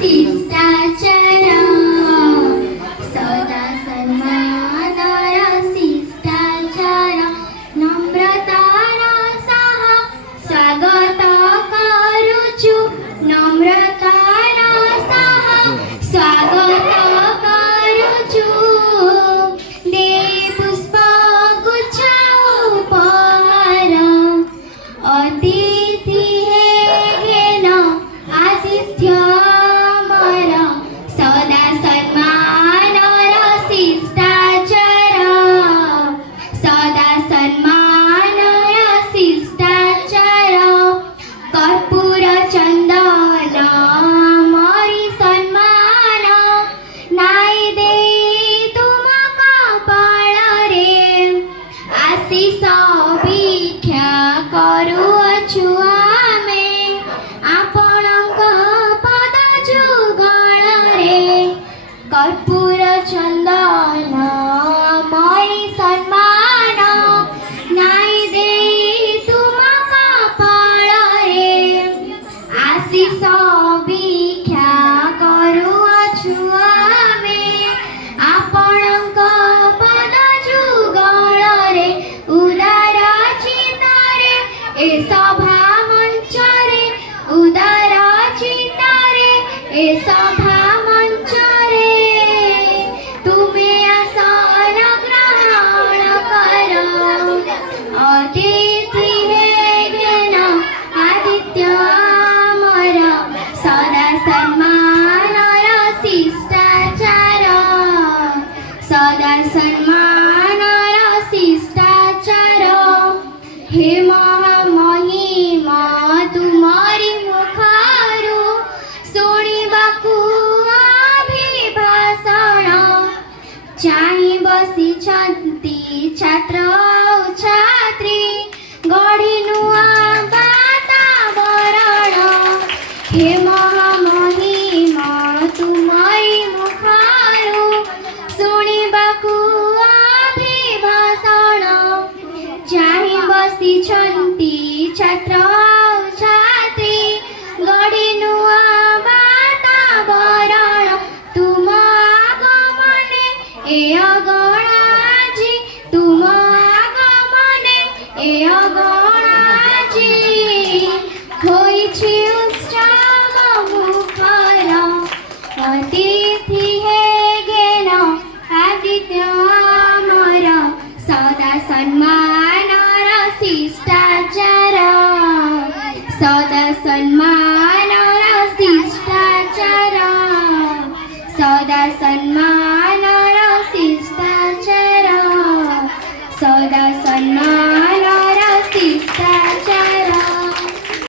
शिष्टाचार सदा सन्मानर शिष्टाचार नम्रतार सह स्वागत करुछु नम्रतार सह स्वागत करुछु दे पुष्प गुच्छ उपहार अतिथि हेगेन आतिथ्य मर सदा सन्मानर शिष्टाचार सदा सन्मानर शिष्टाचार कर्पूर चंदन मरी सन्मान नाई दे तुम कपाळ रे आशीष भिक्षा करुअछु आमे आपणक पद जुगल रे कर्पूर चंदन मरी सन्मान नाई दे तुम कपाळ रे आशीष भिक्षा करुअछु आमे आपणक पद जुगल रे उदार चित्तरे ए सभा मंच रे उदार चित्तरे ए सभा मंच रे तुमे आसन ग्रहण कर अतिथि हेगेन आदित्य अमर सदा सन्मानर शिष्टाचार सदा सन्मानर शिष्टाचार हे महामहिमा तुमरी मुखारु शुणिबाकु अभिभाषण चाहि बसिछन्ति छात्र छात्री गढी नुआ वातावरण हे महामहिमा तुमरी मुखारु शुणिबाकु अभिभाषण चाहि बसिछन्ति छात्र छात्री गढी नुआ वातावरण तुम आगमने ए अगणाजी तुम आगमने ए अगणाजी होइछि उत्सव मुखर अतिथि हेगेन आदित्य अमर सदा सन्मानर शिष्टाचार सदा सन्मानर शिष्टाचार सदा सन्मान